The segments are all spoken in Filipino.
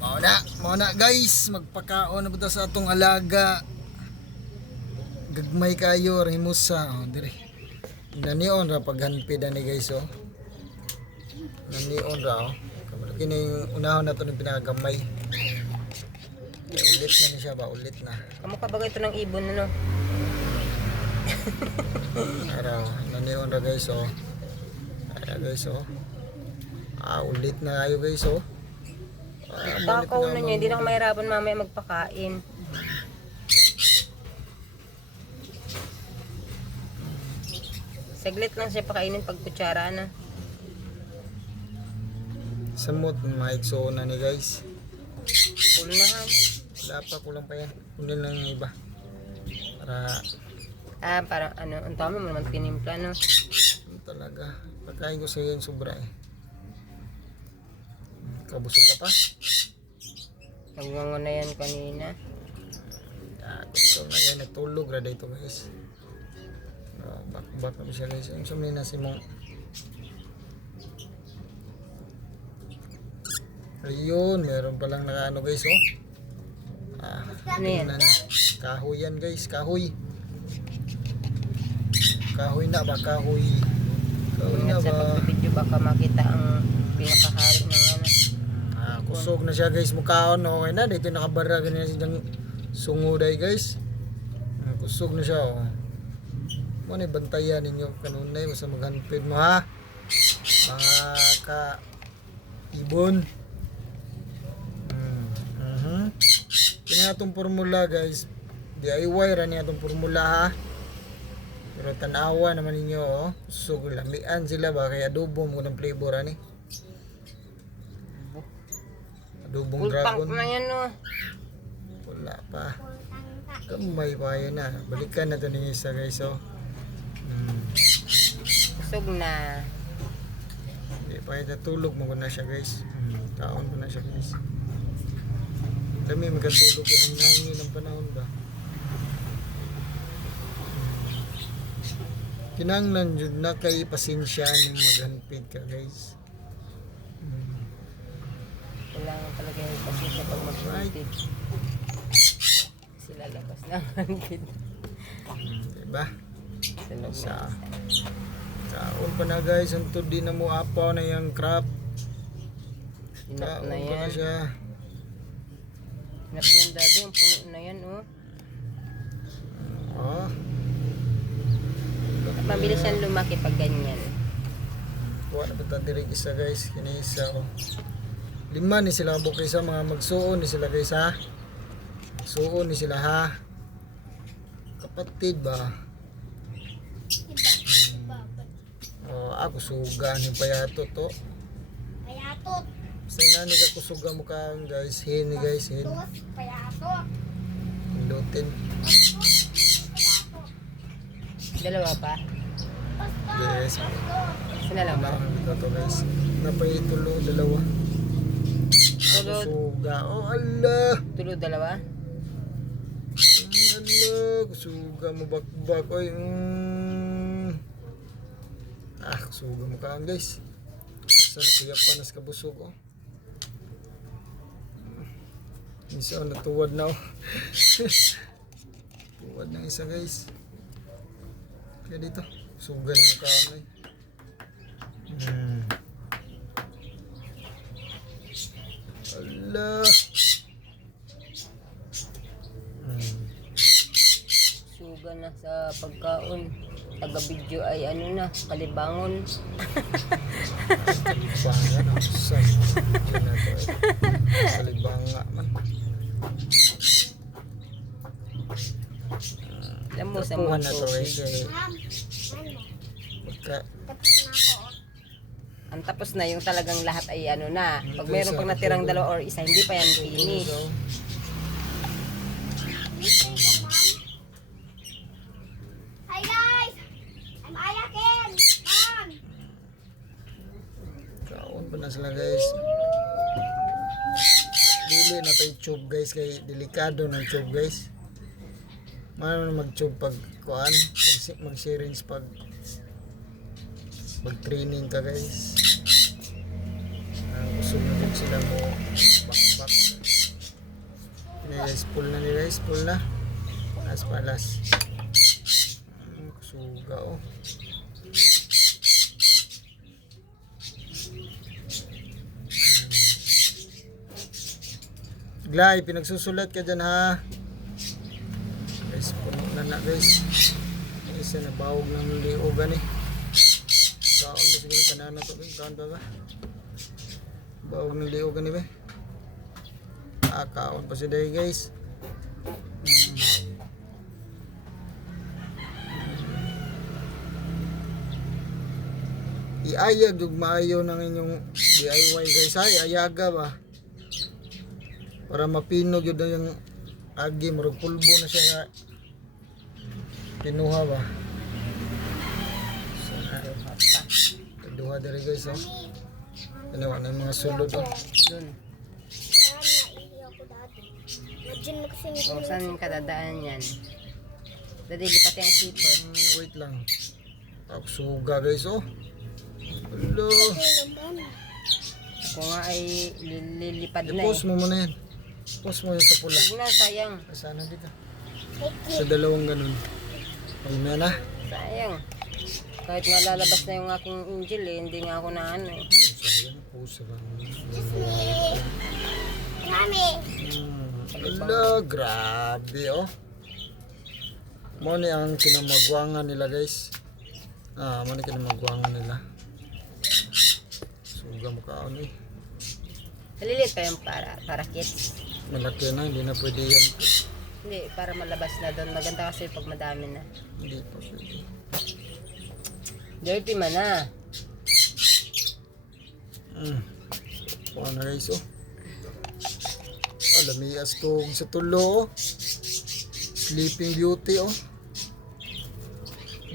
Mao na guys, magpakaon na buta sa atong alaga. Gagmay kayo rimusa dire. Nanion ra paghanpid ani guys oh. Nanion ra oh. Kamara kini unahon nato ng pinakagamay. Ulit na ni siya ba? Ulit na. Kamukha ba ito ng ibon ano? Araw, nanion ra guys oh. Ara guys oh. Ulit na kayo guys oh. Takaw na niya, hindi na ako mahirapan mamaya magpakain. Saglit lang siya pakainin pag kutsara na. Samot maigso na ni guys. Full na ha. Wala pa, kulang pa yan. Kunin lang yung iba. Para Parang ano, ang dami mo naman tinimpla no. talaga. Pagkain ko sa yan sobra eh. Kabusog ka pa? Nagwango na yan kanina. Gusto na yan. Nagtulog ra dito guys. Back na siya guys. Ang sumili na si Mong. Ayun. Meron palang nakaano guys oh. Ano yan? Kahoy yan guys. Kahoy. Kahoy na ba? Kahoy. Kahoy na Sa ba? pagpipidyo baka makita ang pinakahari ng ano. Kusog na siya guys, mukhaon okay na dito nakabara ganyan siyang sunguday guys. Kusog na siya oh. Mo ni bantayan ninyo kanunay basta maghanpid mo ha. Mga ka ibon. Kini atong formula guys. DIY ra ni atong formula ha. Pero tanawa naman ninyo oh. Kusog lamian sila ba kaya adobo mo ng flavor ani. Adobong Full tank dragon. na yan no. Wala pa. Kamay pa yan na. Balikan na ito ng isa guys oh. Kusog na. Hindi pa yan natulog mo na siya guys. Taon mo na siya guys. Dami magkatulog yung hangin ng panahon ba. Kinanglan yun na kay pasensya ng maghanpid ka guys. Kailangan talaga yung pasensya pag mag-hunted. Sila labas na hunted. Diba? Sa loob Sa na. kaon pa na guys. Antod din na mo apaw na yung crab. Hinap Kaon na pa na yan. siya. Hinap na yan dati. Yung puno na yan oh. Oh. At mabilis yan lumaki pag ganyan. Kuha na ba diri isa guys. Kinisa oh. 5 ni sila bukay sa mga magsuon ni sila guys ha. Magsuon ni sila ha. Kapatid ba? Ako suga ni payato to. Payatot. Sa nani ka kusuga mo ka guys. Hin ni guys hin. Payatot. Lutin. Dalawa pa. Yes. Sila lang ba? Ito to guys. Napay dalawa. Tulod. Suga. Oh Allah. Tulod dalawa. Allah. Kusuga mo bakbak. Oy. Kusuga mo kaan guys. Sa kuya panas kabusog oh. Isa natuwad na oh. Tuwad ng isa guys. Kaya dito. Suga na mo kaan eh. Allah. Suga na sa pagkaon. Taga-video ay ano na, kalibangon. Kalibangan ang san. Kalibanga man. Alam mo sa Tapuhan mga na to guys. Pagka ang tapos na yung talagang lahat ay ano na. Pag mayroon pang natirang dalawa or isa, hindi pa yan finish. Hi guys! I'm Ayakin! Mom! kaon pa na sila guys. Dili na tayo tube guys kay delikado ng tube guys. Mano mag-tube pag kuan, pag mag-syringe pag training ka guys. Gusto mo din sila mo back guys, full na ni guys, full na. As palas. Suga oh. Glay, pinagsusulat ka dyan ha. Guys, puno na guys. Yung isa na bawag ng liugan eh. Kaon ba siguro kanana to? Kaon ba ba? Bawag ng liugan eh ba? Kaon pa si day guys. Iayag yung maayo ng inyong DIY guys. Ay, ayaga ba? Para mapinog yun yung agi. Marag pulbo na siya nga. Pinuha ba? So, duha dari guys oh. Ano yung mga sulod oh. Dun. Naihi ako dati. Imagine mo kasi nito. O, saan yung kadadaan yan? Dali, lipat yung zipper. Wait lang. Suga guys oh. Hello. Ako nga ay lilipad na I-post eh. mo muna yan. Post mo yun sa pula. Huwag na, sayang. Sana dito. Sa dalawang ganun. Ayun na na. Sayang. Kahit nga lalabas na yung aking angel eh, hindi nga ako na ano eh. Sayang. Post ba? Mami. Hello. Grabe oh. Mo ni ang kinamagwangan nila guys. Mo ni kinamagwangan nila. Suga mo kaon eh. Nalilit pa yung para kids. Malaki na, hindi na pwede yan. Hindi, para malabas na doon. Maganda kasi pag madami na. Hindi pa pwede. Dirty man na. Kuha na guys oh. Lamias kong sa tulo oh. Sleeping Beauty oh.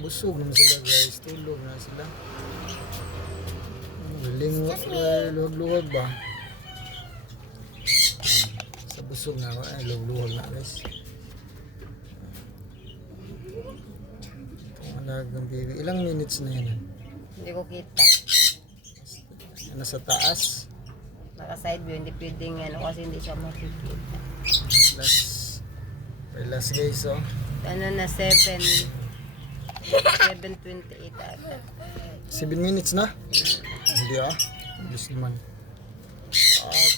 Busog naman sila guys. Tulog na sila. Luwag-luwag ba? Sa busog na luwag na guys. Itong alagang baby. Ilang minutes na yan? Hindi ko kita. Nasa taas. Naka side view, hindi pwedeng ano kasi hindi siya makikita. Last. Okay, last guys oh. Ano na 7:28 ata. 7 minutes na? Hindi ah. Bilis naman.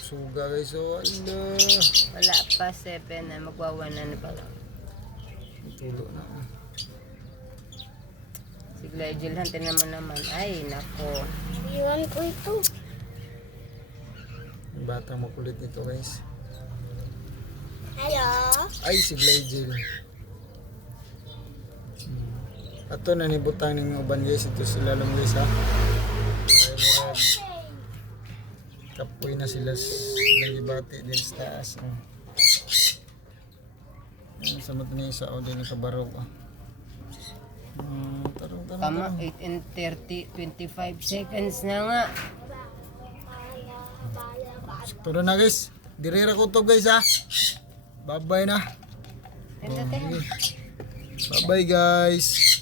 Suga guys oh. Ala. Wala pa 7 na magwa 1 na ba lang. Tulo na. Si Glagel hantin naman. Ay, nako. Iwan ko ito. Yung bata makulit nito guys. Hello. Ay, si Glagel. Ato na ni butang ning uban guys. Ito sila lang guys ha. Ay, murag. Kapoy na sila nagibati din sa taas. Oh. Sa mata ni isa o din nakabarog. Tarong. Tama, 8 and 30, 25 seconds na nga. Turo na guys. Dirira ko to guys ha. Bye-bye na. Ito, Bye-bye guys.